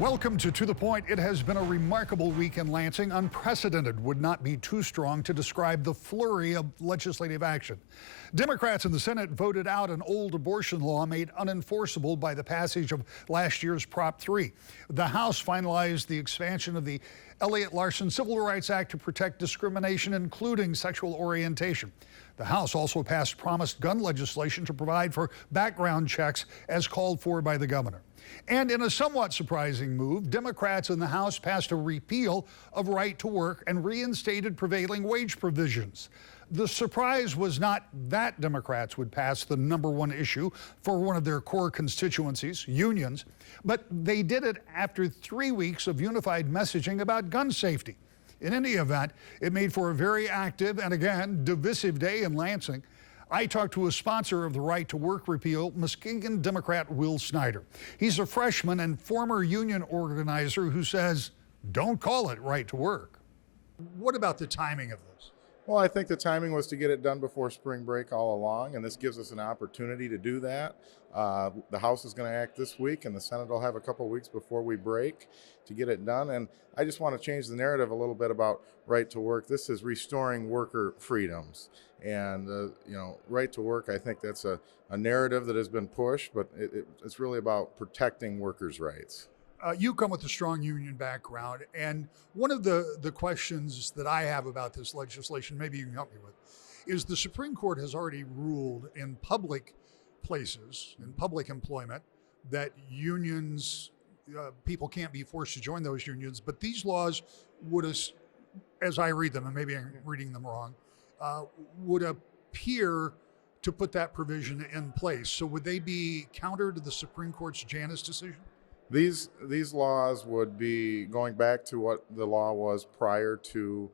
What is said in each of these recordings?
Welcome to the Point. It has been a remarkable week in Lansing. Unprecedented would not be too strong to describe the flurry of legislative action. Democrats in the Senate voted out an old abortion law made unenforceable by the passage of last year's Prop 3. The House finalized the expansion of the Elliott Larson Civil Rights Act to protect discrimination, including sexual orientation. The House also passed promised gun legislation to provide for background checks as called for by the governor. And in a somewhat surprising move, Democrats in the House passed a repeal of right to work and reinstated prevailing wage provisions. The surprise was not that Democrats would pass the #1 issue for one of their core constituencies, unions, but they did it after 3 weeks of unified messaging about gun safety. In any event, it made for a very active and, again, divisive day in Lansing. I talked to a sponsor of the right to work repeal, Muskegon Democrat Will Snyder. He's a freshman and former union organizer who says, don't call it right to work. What about the timing of this? Well, I think the timing was to get it done before spring break all along, and this gives us an opportunity to do that. The House is going to act this week, and the Senate will have a couple weeks before we break to get it done. And I just want to change the narrative a little bit about right to work. This is restoring worker freedoms. And, right to work, I think that's a narrative that has been pushed, but it's really about protecting workers' rights. You come with a strong union background, and one of the questions that I have about this legislation, maybe you can help me with, is the Supreme Court has already ruled in public places, in public employment, that unions, people can't be forced to join those unions, but these laws would, as I read them, and maybe I'm reading them wrong, would appear to put that provision in place. So would they be counter to the Supreme Court's Janus decision? These laws would be going back to what the law was prior to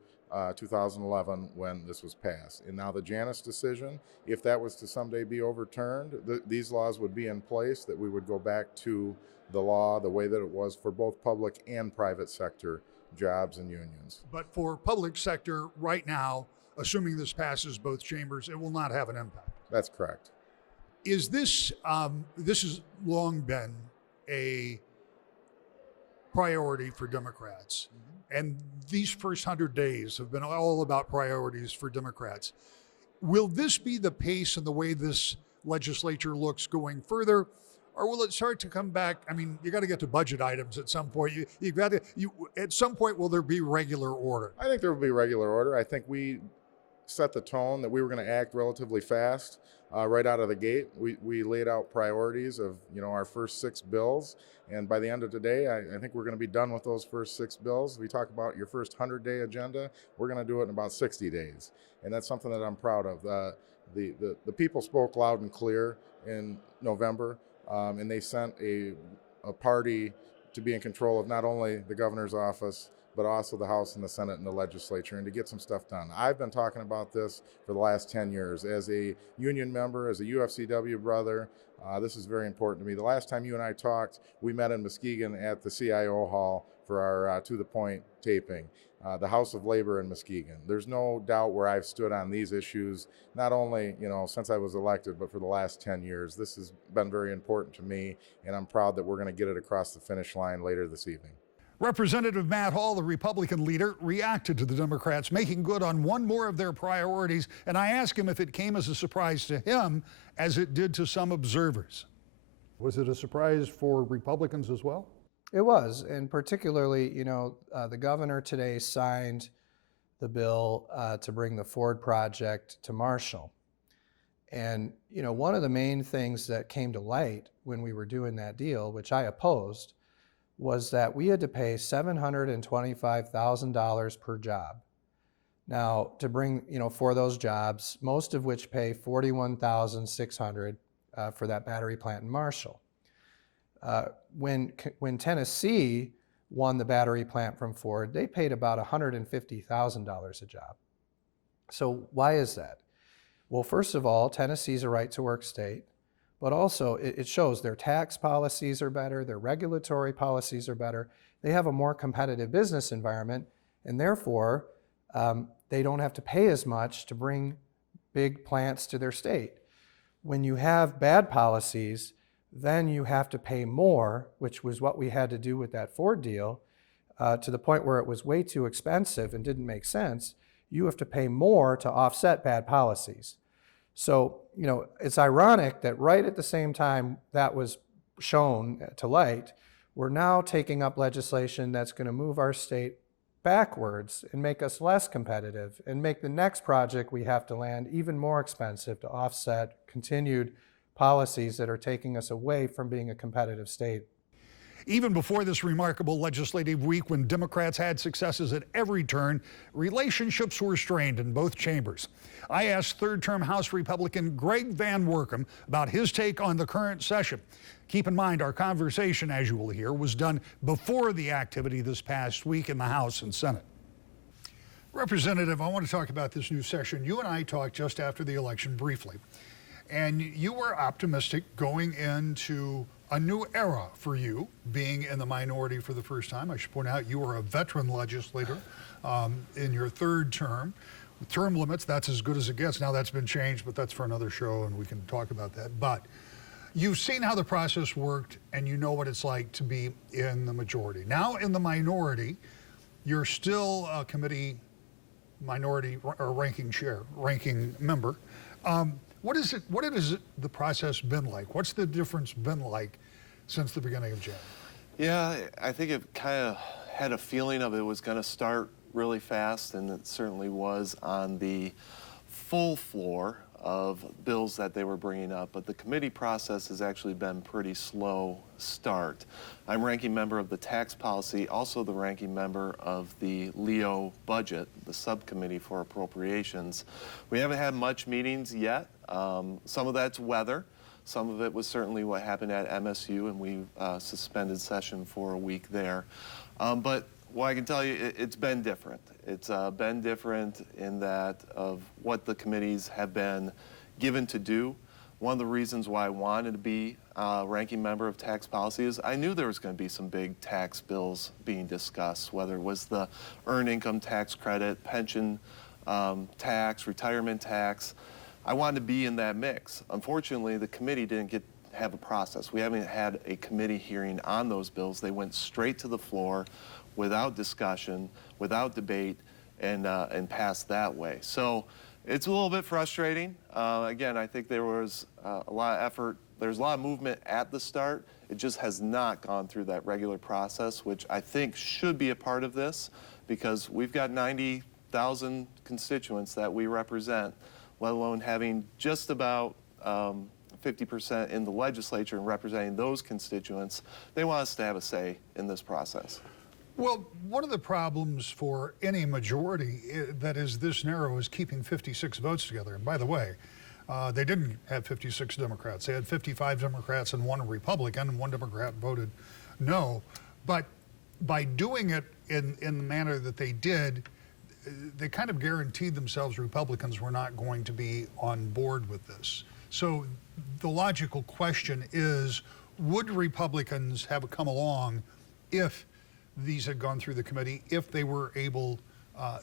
2011 when this was passed. And now the Janus decision, if that was to someday be overturned, these laws would be in place, that we would go back to the law the way that it was for both public and private sector jobs and unions. But for public sector right now, assuming this passes both chambers, it will not have an impact. That's correct. Is this, this has long been a priority for Democrats. And these first 100 days have been all about priorities for Democrats. Will this be the pace and the way this legislature looks going further? Or will it start to come back? I mean, you got to get to budget items at some point. At some point, will there be regular order? I think there will be regular order. I think we set the tone that we were going to act relatively fast right out of the gate. We laid out priorities of our first 6 bills, and by the end of today, I think we're going to be done with those first 6 bills. We talk about your first 100-day agenda. We're going to do it in about 60 days, and that's something that I'm proud of. The people spoke loud and clear in November, and they sent a party to be in control of not only the governor's office, but also the House and the Senate and the legislature, and to get some stuff done. I've been talking about this for the last 10 years. As a union member, as a UFCW brother, this is very important to me. The last time you and I talked, we met in Muskegon at the CIO Hall for our To The Point taping, the House of Labor in Muskegon. There's no doubt where I've stood on these issues, not only since I was elected, but for the last 10 years. This has been very important to me, and I'm proud that we're going to get it across the finish line later this evening. Representative Matt Hall, the Republican leader, reacted to the Democrats making good on one more of their priorities, and I asked him if it came as a surprise to him as it did to some observers. Was it a surprise for Republicans as well? It was, and particularly, the governor today signed the bill to bring the Ford project to Marshall. And, one of the main things that came to light when we were doing that deal, which I opposed, was that we had to pay $725,000 per job. Now, to bring, for those jobs, most of which pay $41,600 for that battery plant in Marshall. When Tennessee won the battery plant from Ford, they paid about $150,000 a job. So why is that? Well, first of all, Tennessee's a right-to-work state. But also, it shows their tax policies are better, their regulatory policies are better, they have a more competitive business environment, and therefore, they don't have to pay as much to bring big plants to their state. When you have bad policies, then you have to pay more, which was what we had to do with that Ford deal, to the point where it was way too expensive and didn't make sense. You have to pay more to offset bad policies. So, it's ironic that right at the same time that was shown to light, we're now taking up legislation that's going to move our state backwards and make us less competitive and make the next project we have to land even more expensive to offset continued policies that are taking us away from being a competitive state. Even before this remarkable legislative week, when Democrats had successes at every turn, relationships were strained in both chambers. I asked third-term House Republican Greg Van Workum about his take on the current session. Keep in mind, our conversation, as you will hear, was done before the activity this past week in the House and Senate. Representative, I want to talk about this new session. You and I talked just after the election briefly, and you were optimistic going into a new era for you, being in the minority for the first time. I should point out you were a veteran legislator in your third term. With term limits, that's as good as it gets. Now that's been changed, but that's for another show, and we can talk about that. But you've seen how the process worked, and you know what it's like to be in the majority. Now in the minority, you're still a committee minority or ranking member. What has the process been like? What's the difference been like since the beginning of January? Yeah, I think it kind of had a feeling of it was going to start really fast, and it certainly was on the full floor of bills that they were bringing up, but the committee process has actually been pretty slow start. I'm ranking member of the tax policy, also the ranking member of the LEO budget, the subcommittee for appropriations. We haven't had much meetings yet. Some of that's weather. Some of it was certainly what happened at MSU, and we suspended session for a week there. But well, I can tell you it's been different. It's been different in that of what the committees have been given to do. One of the reasons why I wanted to be ranking member of tax policy is I knew there was going to be some big tax bills being discussed, whether it was the earned income tax credit, pension tax, retirement tax. I wanted to be in that mix. Unfortunately, the committee didn't have a process. We haven't had a committee hearing on those bills. They went straight to the floor without discussion, without debate, and passed that way. So it's a little bit frustrating. Again, I think there was a lot of effort. There's a lot of movement at the start. It just has not gone through that regular process, which I think should be a part of this, because we've got 90,000 constituents that we represent, let alone having just about 50% in the legislature and representing those constituents. They want us to have a say in this process. Well, one of the problems for any majority that is this narrow is keeping 56 votes together. And by the way, they didn't have 56 Democrats. They had 55 Democrats and one Republican, and one Democrat voted no. But by doing it in the manner that they did, they kind of guaranteed themselves Republicans were not going to be on board with this. So the logical question is, would Republicans have come along if these had gone through the committee, if they were able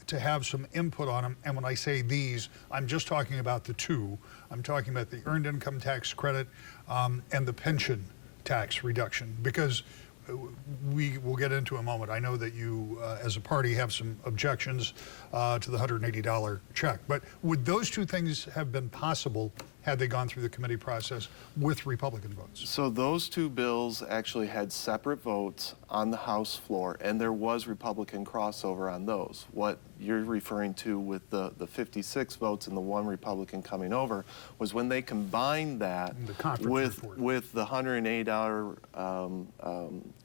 to have some input on them? And when I say these, I'm just talking about the two. I'm talking about the earned income tax credit and the pension tax reduction, because we will get into a moment. I know that you, as a party, have some objections to the $180 check. But would those two things have been possible had they gone through the committee process with Republican votes? So those two bills actually had separate votes on the House floor, and there was Republican crossover on those. What you're referring to with the 56 votes and the one Republican coming over was when they combined that with the $180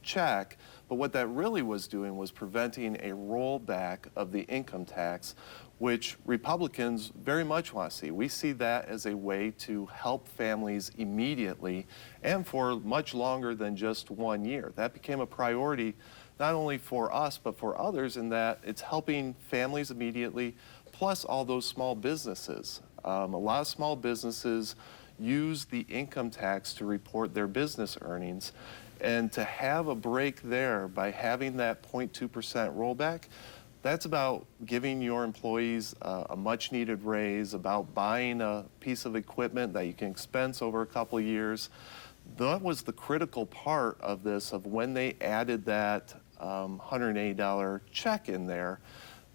check. But what that really was doing was preventing a rollback of the income tax, which Republicans very much want to see. We see that as a way to help families immediately and for much longer than just 1 year. That became a priority not only for us but for others, in that it's helping families immediately, plus all those small businesses. A lot of small businesses use the income tax to report their business earnings, and to have a break there by having that 0.2% rollback, that's about giving your employees a much needed raise, about buying a piece of equipment that you can expense over a couple of years. that was the critical part of this, of when they added that $180 check in there.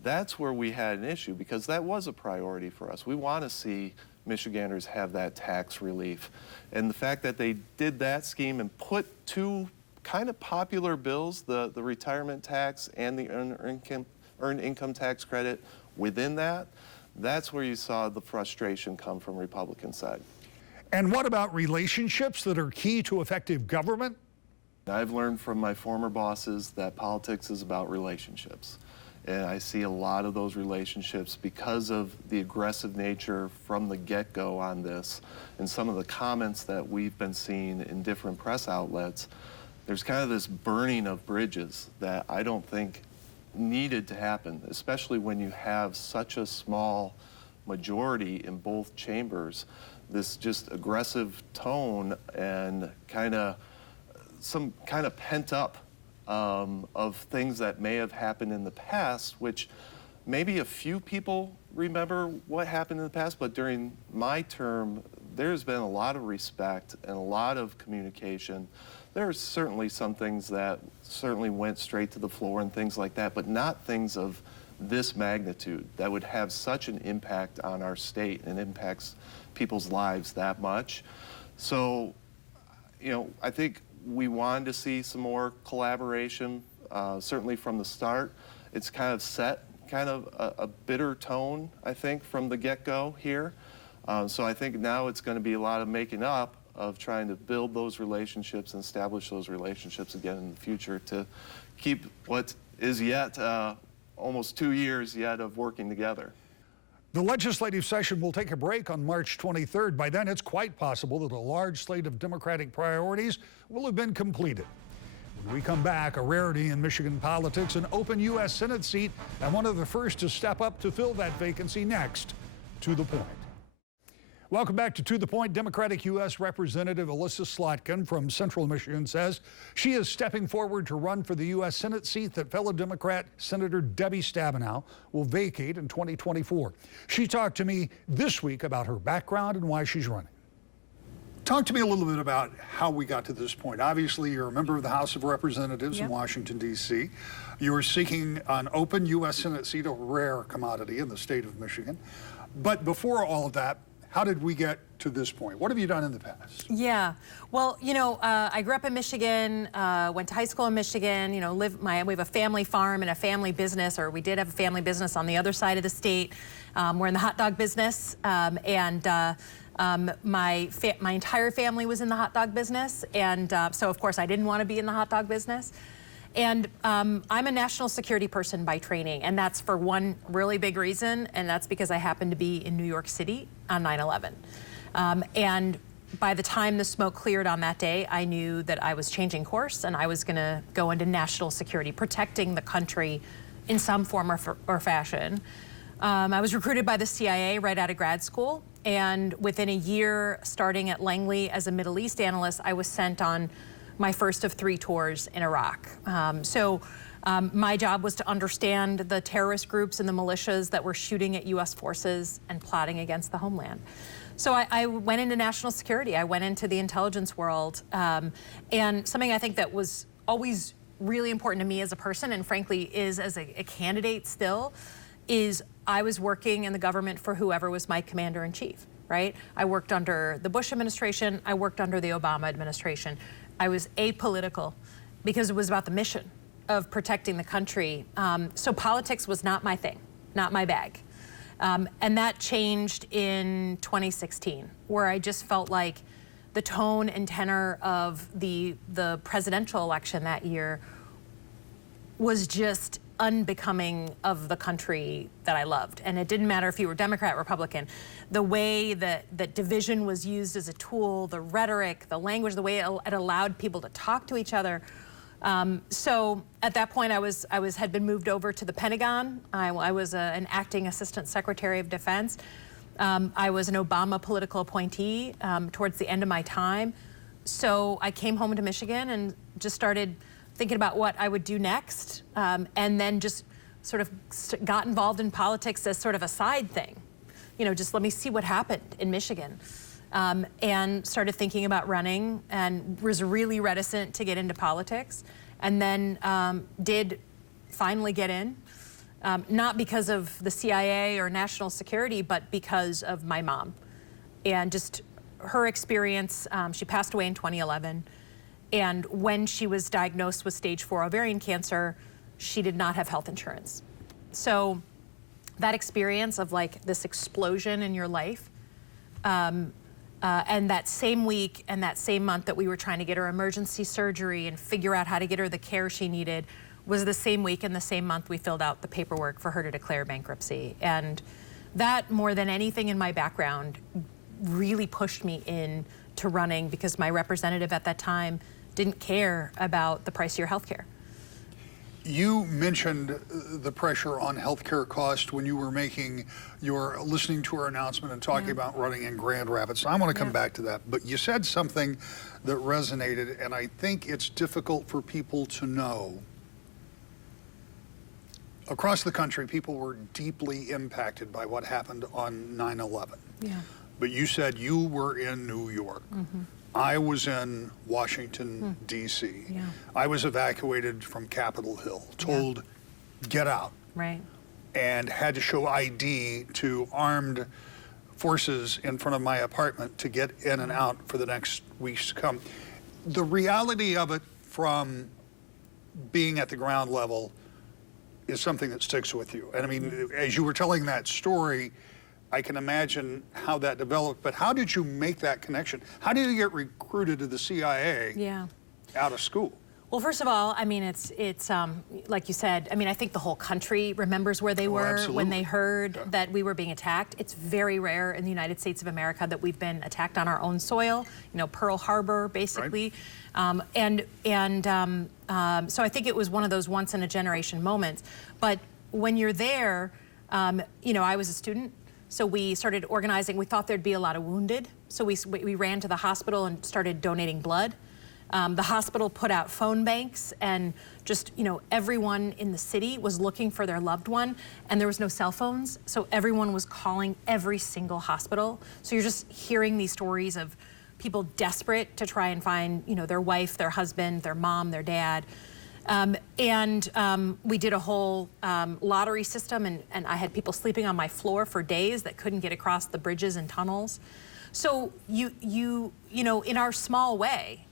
That's where we had an issue, because that was a priority for us. We want to see Michiganders have that tax relief. And the fact that they did that scheme and put two kind of popular bills, the retirement tax and the earned income tax credit within that, that's where you saw the frustration come from Republican side. And what about relationships that are key to effective government? I've learned from my former bosses that politics is about relationships. And I see a lot of those relationships, because of the aggressive nature from the get-go on this and some of the comments that we've been seeing in different press outlets. There's kind of this burning of bridges that I don't think needed to happen, especially when you have such a small majority in both chambers. This just aggressive tone and some kind of pent up of things that may have happened in the past, which maybe a few people remember what happened in the past, but during my term, there's been a lot of respect and a lot of communication. There's certainly some things that certainly went straight to the floor and things like that, but not things of this magnitude that would have such an impact on our state and impacts people's lives that much. So, I think we wanted to see some more collaboration, certainly from the start. It's kind of set a bitter tone, I think, from the get-go here. So I think now it's going to be a lot of making up, of trying to build those relationships and establish those relationships again in the future to keep what is yet almost 2 years yet of working together. The legislative session will take a break on March 23rd. By then, it's quite possible that a large slate of Democratic priorities will have been completed. When we come back, a rarity in Michigan politics, an open U.S. Senate seat, and one of the first to step up to fill that vacancy next. To the Point. Welcome back to the Point. Democratic U.S. Representative Alyssa Slotkin from Central Michigan says she is stepping forward to run for the U.S. Senate seat that fellow Democrat Senator Debbie Stabenow will vacate in 2024. She talked to me this week about her background and why she's running. Talk to me a little bit about how we got to this point. Obviously, you're a member of the House of Representatives in Washington, D.C. You are seeking an open U.S. Senate seat, a rare commodity in the state of Michigan. But before all of that, how did we get to this point? What have you done in the past? Yeah, well, I grew up in Michigan, went to high school in Michigan, we have a family farm and a family business, or we did have a family business on the other side of the state. We're in the hot dog business, and my entire family was in the hot dog business, and so of course I didn't want to be in the hot dog business. And I'm a national security person by training, and that's for one really big reason, and that's because I happened to be in New York City on 9/11. And by the time the smoke cleared on that day, I knew that I was changing course and I was going to go into national security, protecting the country in some form or fashion. I was recruited by the CIA right out of grad school, and within a year, starting at Langley as a Middle East analyst, I was sent on my first of 3 tours in Iraq. My job was to understand the terrorist groups and the militias that were shooting at U.S. forces and plotting against the homeland. So I went into national security. I went into the intelligence world. And something I think that was always really important to me as a person, and frankly is as a candidate still, is I was working in the government for whoever was my commander-in-chief, right? I worked under the Bush administration. I worked under the Obama administration. I was apolitical because it was about the mission of protecting the country. So politics was not my thing, not my bag. And that changed in 2016, where I just felt like the tone and tenor of the presidential election that year was just unbecoming of the country that I loved. And it didn't matter if you were Democrat, Republican. The way that division was used as a tool, the rhetoric, the language, the way it allowed people to talk to each other. So at that point, I had been moved over to the Pentagon. I was an acting assistant secretary of defense. I was an Obama political appointee towards the end of my time. So I came home to Michigan and just started thinking about what I would do next, and then just sort of got involved in politics as sort of a side thing. Just let me see what happened in Michigan. and started thinking about running and was really reticent to get into politics, and then did finally get in, not because of the CIA or national security, but because of my mom and just her experience. She passed away in 2011, and when she was diagnosed with stage 4 ovarian cancer, she did not have health insurance. So that experience of like this explosion in your life, and that same week and that same month that we were trying to get her emergency surgery and figure out how to get her the care she needed, was the same week and the same month we filled out the paperwork for her to declare bankruptcy. And that, more than anything in my background, really pushed me in to running, because my representative at that time didn't care about the price of your health care. You mentioned the pressure on healthcare costs when you were listening to our announcement and talking about running in Grand Rapids. So I want to come back to that. But you said something that resonated, and I think it's difficult for people to know. Across the country, people were deeply impacted by what happened on 9/11. Yeah. But you said you were in New York. I was in Washington, D.C. Yeah. I was evacuated from Capitol Hill, told, get out. Right. And had to show ID to armed forces in front of my apartment to get in and out for the next weeks to come. The reality of it from being at the ground level is something that sticks with you. And I mean, as you were telling that story, I can imagine how that developed, but how did you make that connection? How did you get recruited to the CIA out of school? Well, first of all, I mean, it's like you said, I mean, I think the whole country remembers where they were when they heard that we were being attacked. It's very rare in the United States of America that we've been attacked on our own soil, you know, Pearl Harbor, basically. Right. So I think it was one of those once in a generation moments. But when you're there, you know, I was a student. So we started organizing. We thought there'd be a lot of wounded. So we ran to the hospital and started donating blood. The hospital put out phone banks, and just, you know, everyone in the city was looking for their loved one, and there was no cell phones. So everyone was calling every single hospital. So you're just hearing these stories of people desperate to try and find, you know, their wife, their husband, their mom, their dad. We did a whole lottery system, and I had people sleeping on my floor for days that couldn't get across the bridges and tunnels. So you know, in our small way,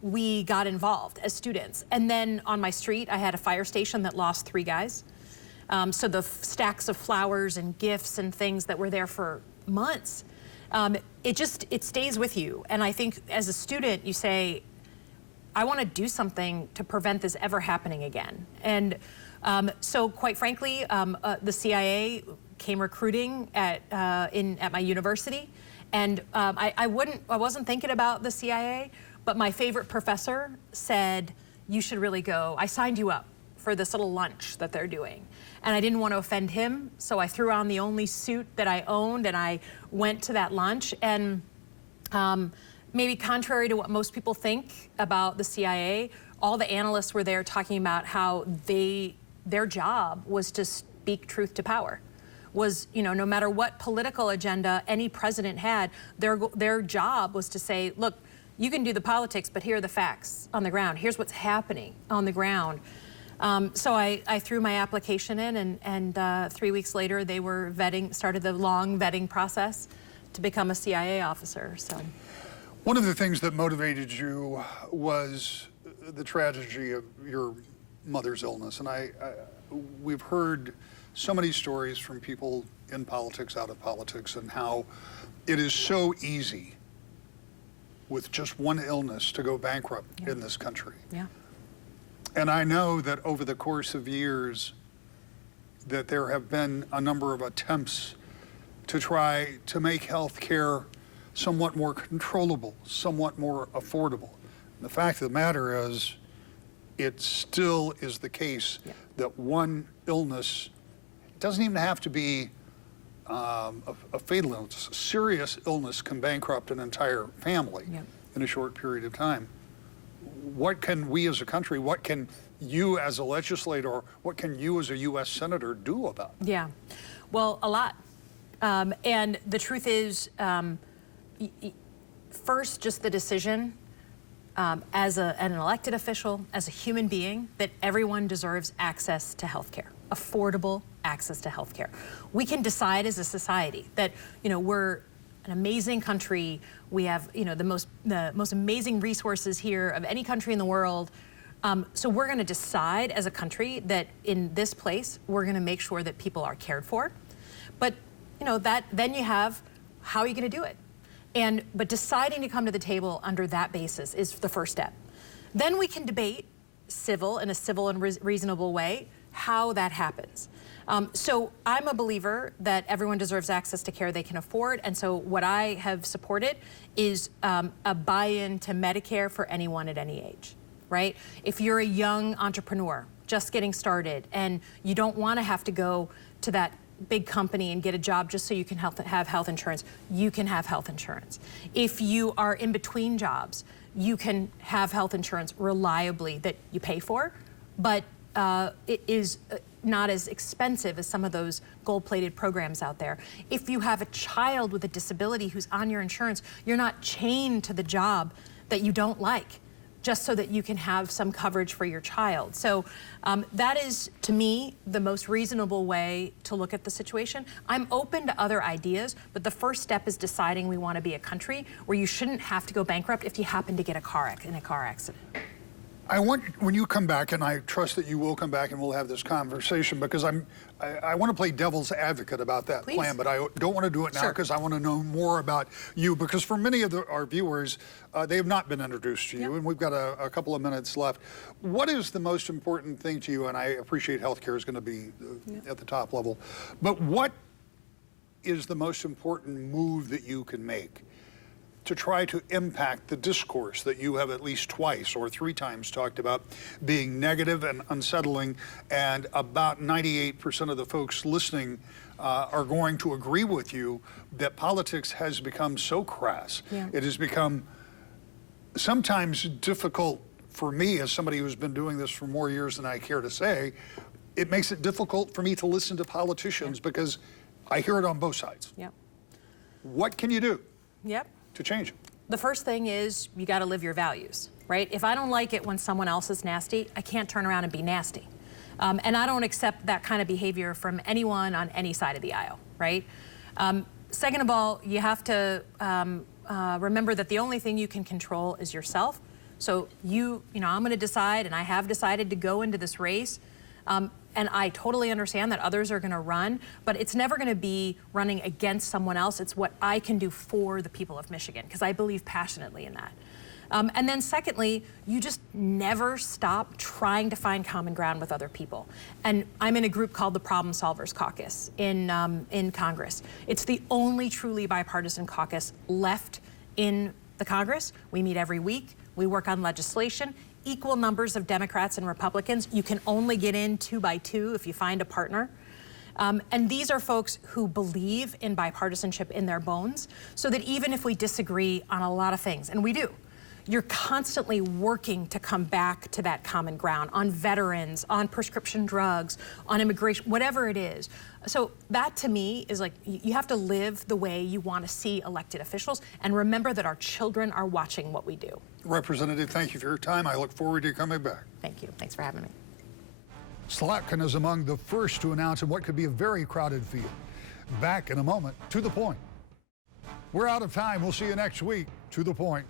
we got involved as students. And then on my street, I had a fire station that lost 3 guys. So the stacks of flowers and gifts and things that were there for months, it stays with you. And I think as a student, you say, I want to do something to prevent this ever happening again. And so quite frankly, the CIA came recruiting at my university. And I wasn't thinking about the CIA, but my favorite professor said, you should really go. I signed you up for this little lunch that they're doing. And I didn't want to offend him, so I threw on the only suit that I owned, and I went to that lunch. And maybe contrary to what most people think about the CIA, all the analysts were there talking about how their job was to speak truth to power. Was, you know, no matter what political agenda any president had, their job was to say, look, you can do the politics, but here are the facts on the ground. Here's what's happening on the ground. So I threw my application in, and 3 weeks later, they were started the long vetting process to become a CIA officer. So, one of the things that motivated you was the tragedy of your mother's illness, and we've heard so many stories from people in politics, out of politics, and how it is so easy with just one illness to go bankrupt in this country. Yeah. And I know that over the course of years that there have been a number of attempts to try to make health care somewhat more controllable, somewhat more affordable. And the fact of the matter is, it still is the case that one illness, it doesn't even have to be a fatal illness. A serious illness can bankrupt an entire family in a short period of time. What can we as a country, what can you as a legislator, what can you as a U.S. Senator do about it? Yeah, well, a lot. And the truth is, first, just the decision as an elected official, as a human being, that everyone deserves access to health care, affordable access to health care. We can decide as a society that, we're an amazing country. We have, the most amazing resources here of any country in the world. So we're going to decide as a country that in this place, we're going to make sure that people are cared for. But, then you have, how are you going to do it? But deciding to come to the table under that basis is the first step. Then we can debate in a civil and reasonable way, how that happens. So I'm a believer that everyone deserves access to care they can afford. And so what I have supported is a buy-in to Medicare for anyone at any age, right? If you're a young entrepreneur just getting started and you don't want to have to go to that big company and get a job just so you can have health insurance, you can have health insurance. If you are in between jobs, you can have health insurance reliably that you pay for, but it is not as expensive as some of those gold-plated programs out there. If you have a child with a disability who's on your insurance, you're not chained to the job that you don't like just so that you can have some coverage for your child. So that is, to me, the most reasonable way to look at the situation. I'm open to other ideas, but the first step is deciding we want to be a country where you shouldn't have to go bankrupt if you happen to get in a car accident. I want, when you come back, and I trust that you will come back and we'll have this conversation, because I want to play devil's advocate about that Please. plan, but I don't want to do it now because I want to know more about you, because for many of our viewers, they have not been introduced to you, and we've got a couple of minutes left. What is the most important thing to you? And I appreciate healthcare is going to be at the top level, but what is the most important move that you can make to try to impact the discourse that you have at least twice or 3 times talked about being negative and unsettling, and about 98% of the folks listening are going to agree with you that politics has become so crass. It has become sometimes difficult for me, as somebody who's been doing this for more years than I care to say. It makes it difficult for me to listen to politicians because I hear it on both sides. What can you do to change it? The first thing is you got to live your values, right? If I don't like it when someone else is nasty, I can't turn around and be nasty. And I don't accept that kind of behavior from anyone on any side of the aisle, right? Second of all, you have to remember that the only thing you can control is yourself. So I'm going to decide, and I have decided to go into this race. And I totally understand that others are going to run, but it's never going to be running against someone else. It's what I can do for the people of Michigan, because I believe passionately in that. And then secondly, you just never stop trying to find common ground with other people. And I'm in a group called the Problem Solvers Caucus in Congress. It's the only truly bipartisan caucus left in the Congress. We meet every week. We work on legislation. Equal numbers of Democrats and Republicans. You can only get in 2 by 2 if you find a partner. And these are folks who believe in bipartisanship in their bones, so that even if we disagree on a lot of things, and we do, you're constantly working to come back to that common ground on veterans, on prescription drugs, on immigration, whatever it is. So that to me is like, you have to live the way you want to see elected officials, and remember that our children are watching what we do. Representative, thank you for your time. I look forward to you coming back. Thank you. Thanks for having me. Slotkin is among the first to announce in what could be a very crowded field. Back in a moment. To the Point. We're out of time. We'll see you next week. To the Point.